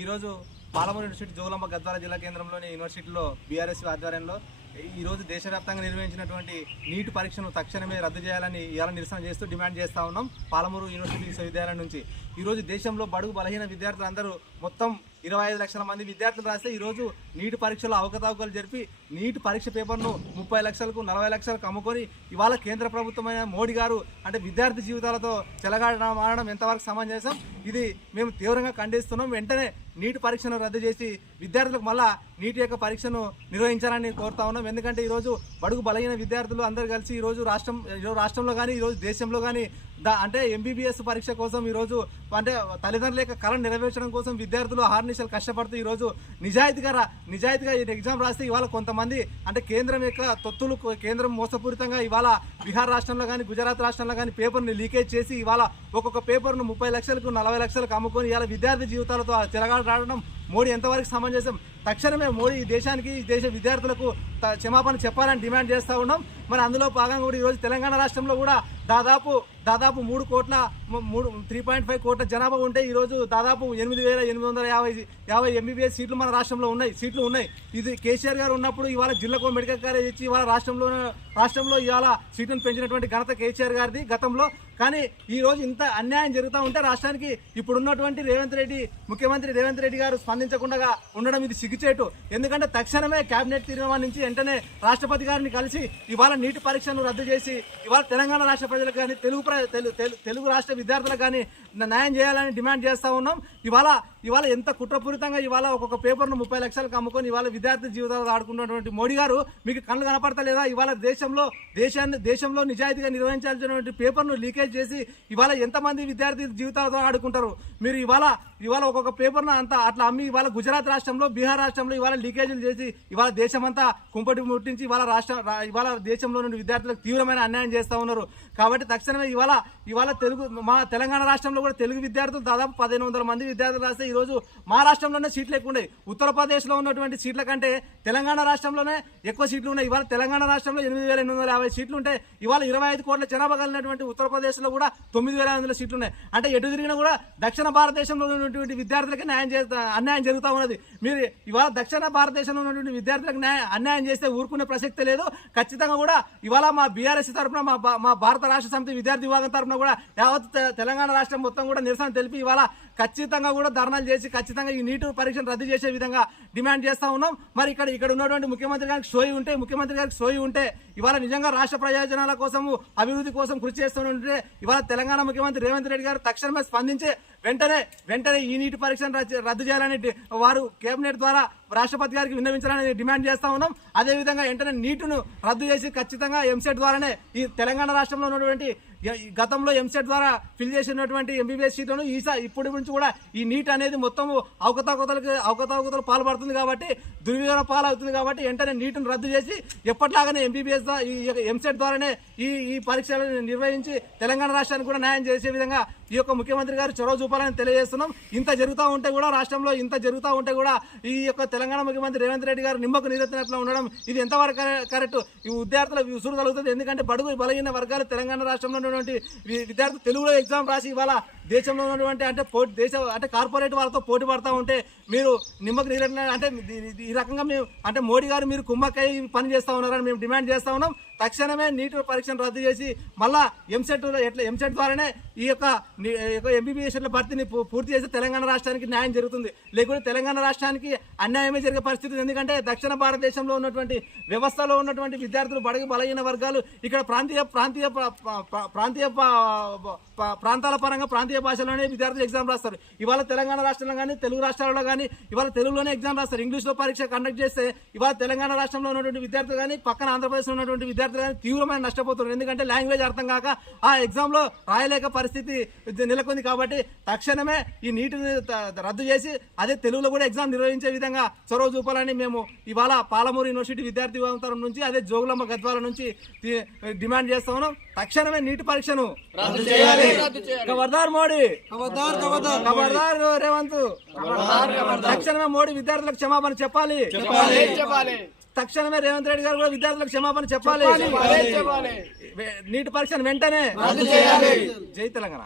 ఈరోజు పాలమూరు యూనివర్సిటీ జోగులాంబ గద్వాల జిల్లా కేంద్రంలోని యూనివర్సిటీలో బీఆర్ఎస్ ఆధ్వర్యంలో ఈరోజు దేశవ్యాప్తంగా నిర్వహించినటువంటి నీటి పరీక్షను తక్షణమే రద్దు చేయాలని ఇవాళ నిరసన చేస్తూ డిమాండ్ చేస్తా ఉన్నాం పాలమూరు యూనివర్సిటీ విశ్వవిద్యాలయం నుంచి. ఈరోజు దేశంలో బడుగు బలహీన విద్యార్థులందరూ మొత్తం ఇరవై ఐదు లక్షల మంది విద్యార్థులు రాస్తే ఈరోజు నీటి పరీక్షలో అవకతవకలు జరిపి నీటి పరీక్ష పేపర్ను ముప్పై లక్షలకు నలభై లక్షలకు అమ్ముకొని ఇవాళ కేంద్ర ప్రభుత్వమైన మోడీ గారు అంటే విద్యార్థి జీవితాలతో చెలగాడడం ఆడడం ఎంతవరకు సమంజసం? ఇది మేము తీవ్రంగా ఖండిస్తున్నాం. వెంటనే నీటి పరీక్షను రద్దు చేసి విద్యార్థులకు మళ్ళా నీటి యొక్క పరీక్షను నిర్వహించాలని కోరుతా ఉన్నాం. ఎందుకంటే ఈరోజు బడుగు బలహీన విద్యార్థులు అందరూ కలిసి ఈరోజు రాష్ట్రం ఈరోజు రాష్ట్రంలో కానీ ఈరోజు దేశంలో కానీ దా అంటే ఎంబీబీఎస్ పరీక్ష కోసం ఈరోజు అంటే తల్లిదండ్రుల యొక్క కళను నెరవేర్చడం కోసం విద్యార్థులు ఆర్నిషాలు కష్టపడుతూ ఈరోజు నిజాయితీగా నిజాయితీగా ఈ ఎగ్జామ్ రాస్తే ఇవాళ కొంతమంది అంటే కేంద్రం యొక్క తొత్తులు కేంద్రం మోసపూరితంగా ఇవాళ బీహార్ రాష్ట్రంలో కానీ గుజరాత్ రాష్ట్రంలో కానీ పేపర్ని లీకేజ్ చేసి ఇవాళ ఒక్కొక్క పేపర్ను ముప్పై లక్షలకు నలభై లక్షలకు అమ్ముకొని ఇవాళ విద్యార్థి జీవితాలతో Raranam. మోడీ ఎంతవరకు సమంజసం? తక్షణమే మోడీ ఈ దేశానికి ఈ దేశ విద్యార్థులకు క్షమాపణ చెప్పాలని డిమాండ్ చేస్తూ ఉన్నాం. మరి అందులో భాగంగా కూడా ఈరోజు తెలంగాణ రాష్ట్రంలో కూడా దాదాపు దాదాపు మూడు కోట్ల మూడు త్రీ పాయింట్ ఫైవ్ కోట్ల జనాభా ఉంటే ఈరోజు దాదాపు ఎనిమిది వేల ఎనిమిది వందల యాభై యాభై ఎంబీబీఎస్ సీట్లు మన రాష్ట్రంలో ఉన్నాయి సీట్లు ఉన్నాయి. ఇది కేసీఆర్ గారు ఉన్నప్పుడు ఇవాళ జిల్లాకు మెడికల్ కాలేజ్ ఇచ్చి ఇవాళ రాష్ట్రంలో రాష్ట్రంలో ఇవాళ సీట్లను పెంచినటువంటి ఘనత కేసీఆర్ గారిది గతంలో. కానీ ఈరోజు ఇంత అన్యాయం జరుగుతూ ఉంటే రాష్ట్రానికి ఇప్పుడున్నటువంటి రేవంత్ రెడ్డి ముఖ్యమంత్రి రేవంత్ రెడ్డి గారు స్పందించకుండా ఉండడం ఇది సిగ్గుచేటు. ఎందుకంటే తక్షణమే కేబినెట్ తీర్మానం నుంచి వెంటనే రాష్ట్రపతి గారిని కలిసి ఇవాళ నీటి పరీక్షను రద్దు చేసి ఇవాళ తెలంగాణ రాష్ట్ర ప్రజలకు కానీ తెలుగు ప్ర- తెలుగు రాష్ట్ర విద్యార్థులకు కానీ న్యాయం చేయాలని డిమాండ్ చేస్తూ ఉన్నాం. ఇవాళ ఇవాళ ఎంత కుట్రపూరితంగా ఇవాళ ఒక్కొక్క పేపర్ను ముప్పై లక్షలకు అమ్ముకొని ఇవాళ విద్యార్థి జీవితాలు ఆడుకున్నటువంటి మోడీ గారు మీకు కళ్ళు కనపడతలేదా? ఇవాళ దేశంలో దేశాన్ని దేశంలో నిజాయితీగా నిర్వహించాల్సినటువంటి పేపర్ను లీకేజ్ చేసి ఇవాళ ఎంతమంది విద్యార్థి జీవితాలతో ఆడుకుంటారు? మీరు ఇవాళ ఇవాళ ఒక్కొక్క పేపర్ను అంత అట్లా అమ్మి ఇవాళ గుజరాత్ రాష్ట్రంలో బీహార్ రాష్ట్రంలో ఇవాళ లీకేజీలు చేసి ఇవాళ దేశమంతా కుంపటి ముట్టించి ఇవాళ రాష్ట్ర ఇవాళ దేశంలో నుండి విద్యార్థులకు తీవ్రమైన అన్యాయం చేస్తూ ఉన్నారు. కాబట్టి తక్షణమే ఇవాళ ఇవాళ తెలుగు మా తెలంగాణ రాష్ట్రంలో కూడా తెలుగు విద్యార్థులు దాదాపు పదిహేను వందల మంది విద్యార్థులు రాస్తే ఈరోజు మా రాష్ట్రంలోనే సీట్లు ఎక్కువ ఉన్నాయి. ఉత్తరప్రదేశ్లో ఉన్నటువంటి సీట్ల కంటే తెలంగాణ రాష్ట్రంలోనే ఎక్కువ సీట్లు ఉన్నాయి. ఇవాళ తెలంగాణ రాష్ట్రంలో ఎనిమిది వేల ఎనిమిది వందల యాభై సీట్లు ఉంటే ఇవాళ ఇరవై ఐదు కోట్ల జనాభా కలిగినటువంటి ఉత్తరప్రదేశ్లో కూడా తొమ్మిది వేల ఐదు వందల సీట్లు ఉన్నాయి. అంటే ఎటు తిరిగినా కూడా దక్షిణ భారతదేశంలో ఉన్నటువంటి విద్యార్థులకి న్యాయం చేస్తా అన్యాయం జరుగుతూ ఉన్నది. మీరు ఇవాళ దక్షిణ భారతదేశంలో ఉన్నటువంటి విద్యార్థులకు న్యాయం అన్యాయం చేస్తే ఊరుకునే ప్రసక్తి లేదు. ఖచ్చితంగా కూడా ఇవాళ మా బీఆర్ఎస్ తరఫున మా మా భారత రాష్ట్ర సమితి విద్యార్థి విభాగం తరఫున కూడా యావత్ తెలంగాణ రాష్ట్రం మొత్తం కూడా నిరసన తెలిపి ఇవాళ ఖచ్చితంగా కూడా ధర్నాలు చేసి ఖచ్చితంగా ఈ నీటు పరీక్షను రద్దు చేసే విధంగా డిమాండ్ చేస్తా ఉన్నాం. మరి ఇక్కడ ఇక్కడ ఉన్నటువంటి ముఖ్యమంత్రి గారికి సోయి ఉంటే ముఖ్యమంత్రి గారికి సోయి ఉంటే ఇవాళ నిజంగా రాష్ట్ర ప్రయోజనాల కోసము అభివృద్ధి కోసం కృషి చేస్తుంటే ఇవాళ తెలంగాణ ముఖ్యమంత్రి రేవంత్ రెడ్డి గారు తక్షణమే స్పందించి వెంటనే వెంటనే ఈ నీటి పరీక్షను రద్దు- చేయాలని వారు కేబినెట్ ద్వారా రాష్ట్రపతి గారికి విన్నవించాలని డిమాండ్ చేస్తా ఉన్నాం. అదేవిధంగా వెంటనే నీటును రద్దు చేసి ఖచ్చితంగా ఎంసెట్ ద్వారానే ఈ తెలంగాణ రాష్ట్రంలో ఉన్నటువంటి ఈ గతంలో ఎంసెట్ ద్వారా ఫిల్ చేసినటువంటి ఎంబీబీఎస్ సీట్లను ఈసా ఇప్పటి నుంచి కూడా ఈ నీట్ అనేది మొత్తం అవకతవకతలకు అవకతవకతలు పాల్పడుతుంది కాబట్టి దుర్వినియోగం పాలవుతుంది కాబట్టి వెంటనే నీటిని రద్దు చేసి ఎప్పటిలాగానే ఎంబీబీఎస్ ఎంసెట్ ద్వారానే ఈ ఈ పరీక్షలను నిర్వహించి తెలంగాణ రాష్ట్రానికి కూడా న్యాయం చేసే విధంగా ఈ యొక్క ముఖ్యమంత్రి గారు చొరవ చెప్పాలని తెలియజేస్తున్నాం. ఇంత జరుగుతూ ఉంటే కూడా రాష్ట్రంలో ఇంత జరుగుతూ ఉంటే కూడా ఈ యొక్క తెలంగాణ ముఖ్యమంత్రి రేవంత్ రెడ్డి గారు నిమ్మకు నీరెత్తినట్లు ఉండడం ఇది ఎంతవరకు కరె- కరెక్ట్? ఈ విద్యార్థుల విసురు కలుగుతుంది ఎందుకంటే బడుగు బలహీన వర్గాలు తెలంగాణ రాష్ట్రంలో ఉన్నటువంటి విద్యార్థులు తెలుగులో ఎగ్జామ్ రాసి ఇవాళ దేశంలో ఉన్నటువంటి అంటే పోటీ దేశ అంటే కార్పొరేట్ వాళ్ళతో పోటీ పడతా ఉంటే మీరు నిమ్మకు నీరెట్టిన అంటే ఈ- రకంగా మేము అంటే మోడీ గారు మీరు కుమ్మక్కై పని చేస్తూ ఉన్నారని మేము డిమాండ్ చేస్తా ఉన్నాం. తక్షణమే నీటి పరీక్షను రద్దు చేసి మళ్ళా ఎంసెట్ ఎట్లా ఎంసెట్ ద్వారానే ఈ యొక్క ఎంబీబీఎస్ల భర్తీని పూర్తి చేసి తెలంగాణ రాష్ట్రానికి న్యాయం జరుగుతుంది. లేకుంటే తెలంగాణ రాష్ట్రానికి అన్యాయమే జరిగే పరిస్థితి ఎందుకంటే దక్షిణ భారతదేశంలో ఉన్నటువంటి వ్యవస్థలో ఉన్నటువంటి విద్యార్థులు బడగ బలహీన వర్గాలు ఇక్కడ ప్రాంతీయ ప్రాంతీయ ప్రాంతీయ ప్రాంతాల పరంగా ప్రాంతీయ భాషలోనే విద్యార్థులు ఎగ్జామ్ రాస్తారు. ఇవాళ తెలంగాణ రాష్ట్రంలో కానీ తెలుగు రాష్ట్రాల్లో కానీ ఇవాళ తెలుగులోనే ఎగ్జామ్ రాస్తారు. ఇంగ్లీష్లో పరీక్ష కండక్ట్ చేస్తే ఇవాళ తెలంగాణ రాష్ట్రంలో ఉన్నటువంటి విద్యార్థులు కానీ పక్కన ఆంధ్రప్రదేశ్లో ఉన్నటువంటి విద్యార్థులు కానీ తీవ్రమైన నష్టపోతున్నారు. ఎందుకంటే లాంగ్వేజ్ అర్థం కాక ఆ ఎగ్జామ్లో రాయలేక పరిస్థితి నెలకొంది కాబట్టి తక్షణమే ఈ నీటిని రద్దు చేసి అదే తెలుగులో కూడా ఎగ్జామ్ నిర్వహించే విధంగా చొరవ చూపాలని మేము ఇవాళ పాలమూరు యూనివర్సిటీ విద్యార్థి విభాగం నుంచి అదే జోగులమ్మ గద్వాల నుంచి డిమాండ్ చేస్తా ఉన్నాం. తక్షణమే నీటి పరీక్షను ఖబర్దార్ మోడీ. ఖబర్దార్ రేవంత్. తక్షణమే మోడీ విద్యార్థులకు క్షమాపణ చెప్పాలి. తక్షణమే రేవంత్ రెడ్డి గారు కూడా విద్యార్థులకు క్షమాపణ చెప్పాలి. నీటి పరీక్షను వెంటనే జై తెలంగాణ.